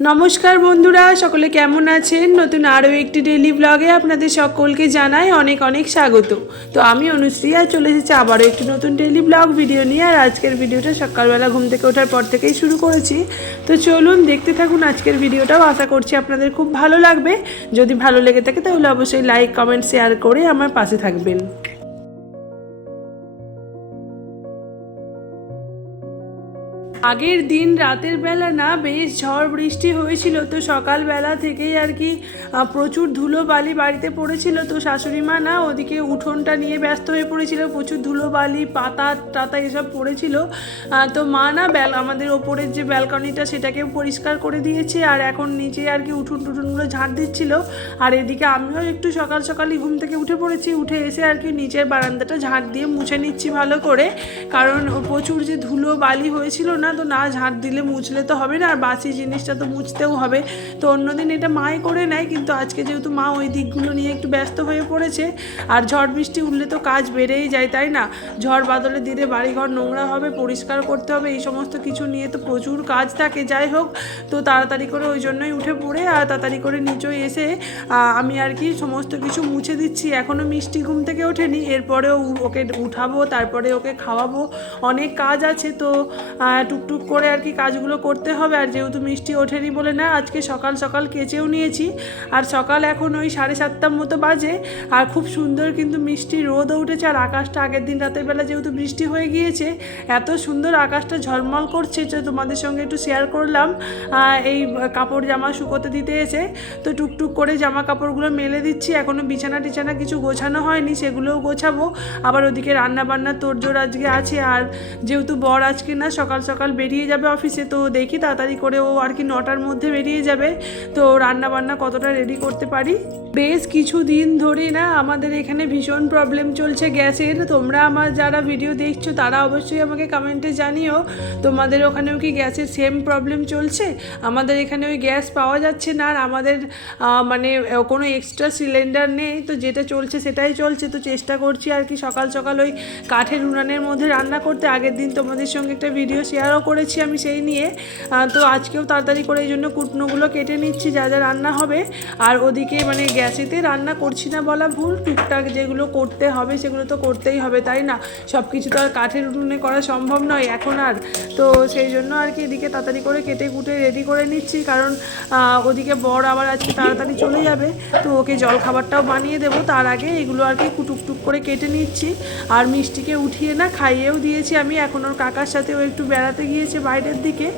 নমস্কার বন্ধুরা, সকলে কেমন আছেন? নতুন আরও একটি ডেইলি ব্লগে আপনাদের সকলকে জানাই অনেক অনেক স্বাগত। তো আমি অনুশ্রী আর চলে এসেছি আবারও একটি নতুন ডেইলি ব্লগ ভিডিও নিয়ে। আর আজকের ভিডিওটা সকালবেলা ঘুম থেকে ওঠার পর থেকেই শুরু করেছি। তো চলুন দেখতে থাকুন আজকের ভিডিওটাও। আশা করছি আপনাদের খুব ভালো লাগবে। যদি ভালো লেগে থাকে তাহলে অবশ্যই লাইক, কমেন্ট, শেয়ার করে আমার পাশে থাকবেন। আগের দিন রাতের বেলা না বেশ ঝড় বৃষ্টি হয়েছিল। তো সকালবেলা থেকেই আর কি প্রচুর ধুলোবালি বাড়িতে পড়েছিল। তো শাশুড়ি মা না ওদিকে উঠোনটা নিয়ে ব্যস্ত হয়ে পড়েছিল। প্রচুর ধুলোবালি, পাতা টাতা এসব পড়েছিল। তো মা না আমাদের ওপরের যে ব্যালকনিটা সেটাকেও পরিষ্কার করে দিয়েছে। আর এখন নিচে আর কি উঠোন টুঠোনগুলো ঝাড় দিচ্ছিল। আর এদিকে আমিও একটু সকাল সকালই ঘুম থেকে উঠে পড়েছি। উঠে এসে আর কি নিচের বারান্দাটা ঝাড় দিয়ে মুছে নিচ্ছি ভালো করে। কারণ প্রচুর যে ধুলো বালি হয়েছিল না, তো না ঝাড় দিলে মুছলে তো হবে না, আর বাসি জিনিসটা তো মুছতেও হবে। তো অন্যদিন এটা মাই করে নেয়, কিন্তু আজকে যেহেতু মা ওই দিকগুলো নিয়ে একটু ব্যস্ত হয়ে পড়েছে। আর ঝড় বৃষ্টি উঠলে তো কাজ বেড়েই যায়, তাই না? ঝড় বাদলে দিলে বাড়িঘর নোংরা হবে, পরিষ্কার করতে হবে, এই সমস্ত কিছু নিয়ে তো প্রচুর কাজ থাকে। যাই হোক, তো তাড়াতাড়ি করে ওই জন্যই উঠে পড়ে আর তাড়াতাড়ি করে নিচে এসে আমি আর কি সমস্ত কিছু মুছে দিচ্ছি। এখনও মিষ্টি ঘুম থেকে ওঠেনি, এরপরেও ওকে উঠাবো, তারপরে ওকে খাওয়াবো, অনেক কাজ আছে। তো টুকটুক করে আর কি কাজগুলো করতে হবে। আর যেহেতু মিষ্টি ওঠেনি বলে না আজকে সকাল সকাল কেচেও নিয়েছি। আর সকাল এখন ওই 7:30 মতো বাজে। আর খুব সুন্দর কিন্তু মিষ্টি রোদও উঠেছে। আর আকাশটা আগের দিন রাতের বেলা যেহেতু বৃষ্টি হয়ে গিয়েছে, এত সুন্দর আকাশটা ঝলমল করছে যে তোমাদের সঙ্গে একটু শেয়ার করলাম। এই কাপড় জামা শুকোতে দিতে এসে তো টুকটুক করে জামা কাপড়গুলো মেলে দিচ্ছি। এখনও বিছানা টিছানা কিছু গোছানো হয়নি, সেগুলোও গোছাবো। আবার ওদিকে রান্না বান্নার তোড়জোড় আজকে আছে। আর যেহেতু বর আজকে না সকাল সকাল বেরিয়ে যাবে অফিসে, তো দেখি তাড়াতাড়ি করে ও আর কি 9টার মধ্যে বেরিয়ে যাবে। তো রান্না বান্না কতটা রেডি করতে পারি। বেশ কিছু দিন ধরেই না আমাদের এখানে ভীষণ প্রবলেম চলছে গ্যাসের। তোমরা আমার যারা ভিডিও দেখছো তারা অবশ্যই আমাকে কমেন্টে জানিও তোমাদের ওখানেও কি গ্যাসের সেম প্রবলেম চলছে। আমাদের এখানে ওই গ্যাস পাওয়া যাচ্ছে না। আর আমাদের মানে কোনো এক্সট্রা সিলিন্ডার নেই, তো যেটা চলছে সেটাই চলছে। তো চেষ্টা করছি আর কি সকাল সকাল ওই কাঠের উনানের মধ্যে রান্না করতে। আগের দিন তোমাদের সঙ্গে একটা ভিডিও শেয়ারও করেছি আমি সেই নিয়ে। তো আজকেও তাড়াতাড়ি করে এই জন্য কুটনোগুলো কেটে নিচ্ছি যা যা রান্না হবে। আর ওদিকে মানে গ্যাসেতে রান্না করছি না বলা ভুল, টুকটাক যেগুলো করতে হবে সেগুলো তো করতেই হবে, তাই না? সব কিছু তো আর কাঠের উনুনে করা সম্ভব নয় এখন আর। তো সেই জন্য আর কি এদিকে তাড়াতাড়ি করে কেটে কুটে রেডি করে নিচ্ছি। কারণ ওদিকে বর আবার আজকে তাড়াতাড়ি চলে যাবে, তো ওকে জল খাবারটাও বানিয়ে দেবো। তার আগে এগুলো আর কি টুকটুক করে কেটে নিচ্ছি। আর মিষ্টিকে উঠিয়ে না খাইয়েও দিয়েছি আমি। এখন ওর কাকার সাথে ও একটু বেড়াতে গিয়েছে বাইরের দিকে।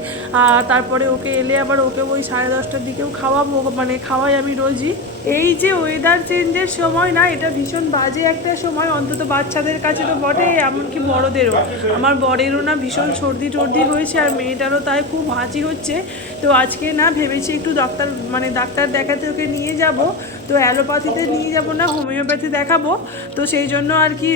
তারপরে ওকে এলে আবার ওকে ওই 10:30টার দিকেও খাওয়াবো, মানে খাওয়াই আমি রোজই। এই যে ওয়েদার চেঞ্জের সময় না, এটা ভীষণ বাজে একটা সময়, অন্তত বাচ্চাদের কাছে তো বটে, এমনকি বড়দেরও। আমার বরেরও না ভীষণ সর্দি টর্দি হয়েছে, আর মেয়েটারও তাই খুব হাঁচি হচ্ছে। তো আজকে না ভেবেছি একটু ডাক্তার দেখাতে ওকে নিয়ে যাব। তো অ্যালোপ্যাথিতে নিয়ে যাব না, হোমিওপ্যাথি দেখাবো। তো সেই জন্য আর কি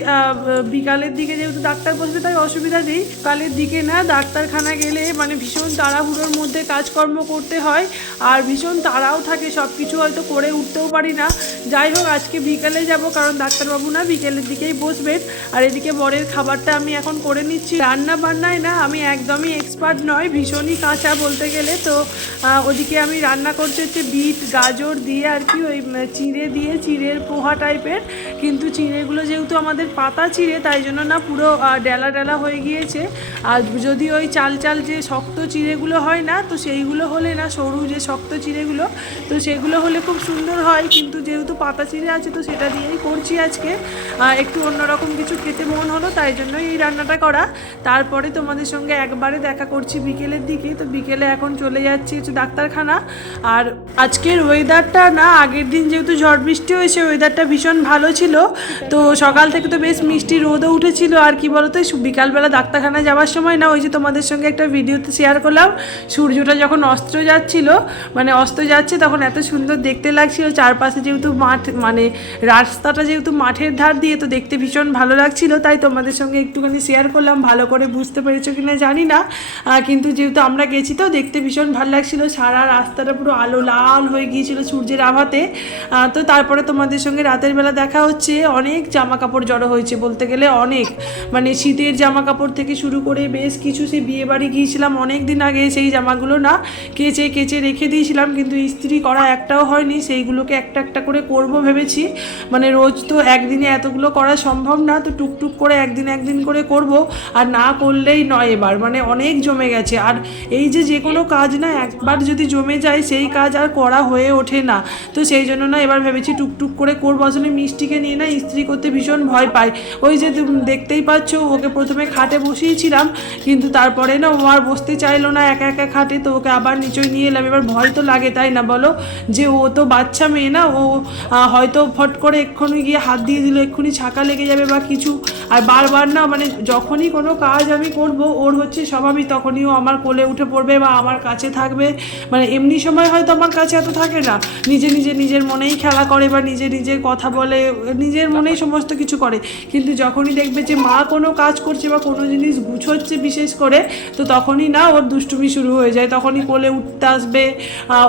বিকালের দিকে যেহেতু ডাক্তার বসবে তাই অসুবিধা নেই। কালের দিকে না ডাক্তারখানা গেলে মানে ভীষণ তাড়াহুড়োর মধ্যে কাজকর্ম করতে হয়। আর ভীষণ তাড়াও থাকে, সব কিছু হয়তো করে উঠতেও পারি না। যাই হোক, আজকে বিকালে যাব, কারণ ডাক্তারবাবু না বিকেলের দিকেই বসবেন। আর এদিকে বরের খাবারটা আমি এখন করে নিচ্ছি। রান্না বান্নায় না আমি একদমই এক্সপার্ট নয়, ভীষণই কাঁচা বলতে গেলে। তো ওদিকে আমি রান্না করছি হচ্ছে বিট গাজর দিয়ে আর কি ওই চিঁড়ে দিয়ে, চিঁড়ের পোহা টাইপের। কিন্তু চিঁড়েগুলো যেহেতু আমাদের পাতা চিঁড়ে, তাই জন্য না পুরো ডেলা ডেলা হয়ে গিয়েছে। আর যদি ওই চাল চাল যে শক্ত চিঁড়েগুলো হয় না, তো সেইগুলো হলে না, সরু যে শক্ত চিঁড়েগুলো, তো সেগুলো হলে খুব সুন্দর হয়। কিন্তু যেহেতু পাতা চিঁড়ে আছে তো সেটা দিয়েই করছি আজকে। একটু অন্যরকম কিছু খেতে মন হলো, তাই জন্যই এই রান্নাটা করা। তারপরে তোমাদের সঙ্গে একবারে দেখা করছি বিকেলের দিকে। তো বিকেলে এখন চলে যাচ্ছি হচ্ছে ডাক্তারখানা। আর আজকের ওয়েদারটা না, আগের দিন যেহেতু ঝড় বৃষ্টি হয়েছে ওয়েদারটা ভীষণ ভালো ছিল। তো সকাল থেকে তো বেশ মিষ্টি রোদও উঠেছিল। আর কি বলতো, বিকালবেলা ডাক্তারখানায় যাওয়ার সময় না, ওই যে তোমাদের সঙ্গে একটা ভিডিওতে শেয়ার করলাম, সূর্যটা যখন অস্ত যাচ্ছিল, মানে অস্ত যাচ্ছে, তখন এত সুন্দর দেখতে লাগছিল চারপাশে যেহেতু মাঠ, মানে রাস্তাটা যেহেতু মাঠের ধার দিয়ে, তো দেখতে ভীষণ ভালো লাগছিল, তাই তোমাদের সঙ্গে একটুখানি শেয়ার করলাম। ভালো করে বুঝতে পেরেছো কিনা জানি না, কিন্তু যেহেতু আমরা গেছি তো দেখতে ভীষণ ভালো লাগছিল। সারা রাস্তাটা পুরো আলো লাল হয়ে গিয়েছিল সূর্যের আভাতে। তো তারপরে তোমাদের সঙ্গে রাতের বেলা দেখা হচ্ছে। অনেক জামা কাপড় জড়ো হয়েছে বলতে গেলে, অনেক, মানে শীতের জামা কাপড় থেকে শুরু করে বেশ কিছু, সে বিয়ে বাড়ি গিয়েছিলাম অনেক দিন আগে, সেই জামাগুলো না কেচে কেচে রেখে দিয়েছিলাম, কিন্তু ইস্ত্রি করা একটাও হয়নি। সেইগুলোকে একটা একটা করে করব ভেবেছি, মানে রোজ তো একদিনে এতগুলো করা সম্ভব না, তো টুকটুক করে একদিন করে করব। আর না করলেই নয়, এবার মানে অনেক জমে গেছে। আর এই যে কোনো কাজ না একবার যদি জমে যায় সেই কাজ আর করা হয়ে ওঠে না, তো সেই জন্য না এবার ভেবেছি টুকটুক করে করবো। আসলে মিষ্টিকে নিয়ে না ইস্ত্রি করতে ভীষণ ভয় পাই। ওই যে দেখতেই পাচ্ছ, ওকে প্রথমে খাটে বসিয়েছিলাম, কিন্তু তারপরে না ও আর বসতে চাইলো না একা একা খাটে, তো ওকে আবার নিচে নিয়ে এলাম। এবার ভয় তো লাগে, তাই না বলো, যে ও তো বাচ্চা মেয়ে না, ও হয়তো ফট করে এক্ষুনি গিয়ে হাত দিয়ে দিল, এক্ষুনি ছাকা লেগে যাবে বা কিছু। আর বারবার না, মানে যখনই কোনো কাজ আমি করব, ওর হচ্ছে স্বভাবই তখনই ও আমার কোলে উঠে পড়বে বা আমার কাছে থাকবে। মানে এমনি সময় হয়তো আমার কাছে এত থাকে না, নিজের মনেই খেলা করে বা নিজে কথা বলে, নিজের মনেই সমস্ত কিছু করে। কিন্তু যখনই দেখবে যে মা কোনো কাজ করছে বা কোনো জিনিস গুছোচ্ছে বিশেষ করে, তো তখনই না ওর দুষ্টুমি শুরু হয়ে যায়, তখনই কোলে উঠতে আসবে,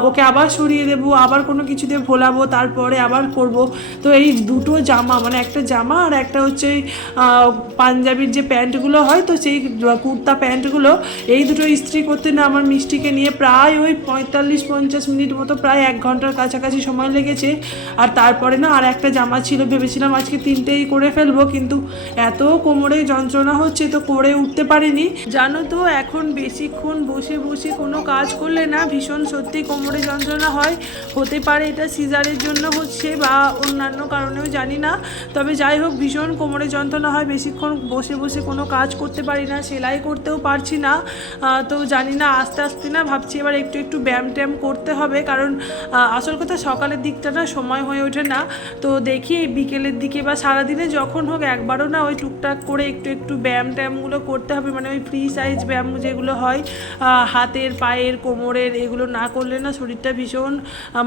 ওকে আবার সরিয়ে দেবো, আবার কোনো কিছু দিয়ে ভোলাবো, তারপরে আবার করব। তো এই দুটো জামা, মানে একটা জামা আর একটা হচ্ছে পাঞ্জাবির যে প্যান্টগুলো হয়, তো সেই কুর্তা প্যান্টগুলো, এই দুটো ইস্ত্রি করতে না আমার মিষ্টিকে নিয়ে প্রায় ওই 45-50 মিনিট মতো, প্রায় 1 ঘন্টার কাছাকাছি সময় লেগেছে। আর তারপরে না আর একটা জামা ছিল, ভেবেছিলাম আজকে 3টেই করে ফেলবো, কিন্তু এত কোমরে যন্ত্রণা হচ্ছে তো করে উঠতে পারিনি। জানো তো, এখন বেশিক্ষণ বসে বসে কোনো কাজ করলে না ভীষণ সত্যি কোমরে যন্ত্রণা হয়। হতে পারে এটা সিজারের জন্য হচ্ছে বা অন্যান্য কারণেও জানি না, তবে যাই হোক ভীষণ কোমরে যন্ত্রণা হয়, বেশিক্ষণ বসে বসে কোনো কাজ করতে পারি না, সেলাই করতেও পারছি না। তো জানি না, আস্তে আস্তে না ভাবছি এবার একটু ব্যায়াম ট্যায়াম করতে হবে, কারণ আসল কথা সকালের দিকটা না সময় হয়ে ওঠে না। তো দেখি এই বিকেলের দিকে বা সারাদিনে যখন হোক একবারও না ওই টুকটাক করে একটু ব্যায়াম ট্যায়ামগুলো করতে হবে, মানে ওই ফ্রি সাইজ ব্যায়াম যেগুলো হয় হাতের, পায়ের, কোমরের, এগুলো না করলে না শরীরটা ভীষণ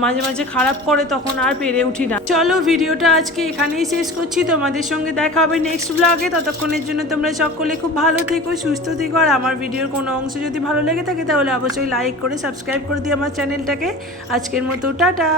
মাঝে মাঝে খারাপ করে, তখন আর পেরে উঠি না। চলো ভিডিওটা আজকে এখানেই শেষ করছি, তোমাদের সঙ্গে দেখা হবে নেক্সট ব্লগে। ততক্ষণের জন্য তোমরা সকলে খুব ভালো থেকো, সুস্থ থেকো। আর আমার ভিডিওর কোনো অংশ যদি ভালো লেগে থাকে তাহলে অবশ্যই লাইক করে সাবস্ক্রাইব করে দিই আমার চ্যানেলটাকে। আজকের মতো টাটা।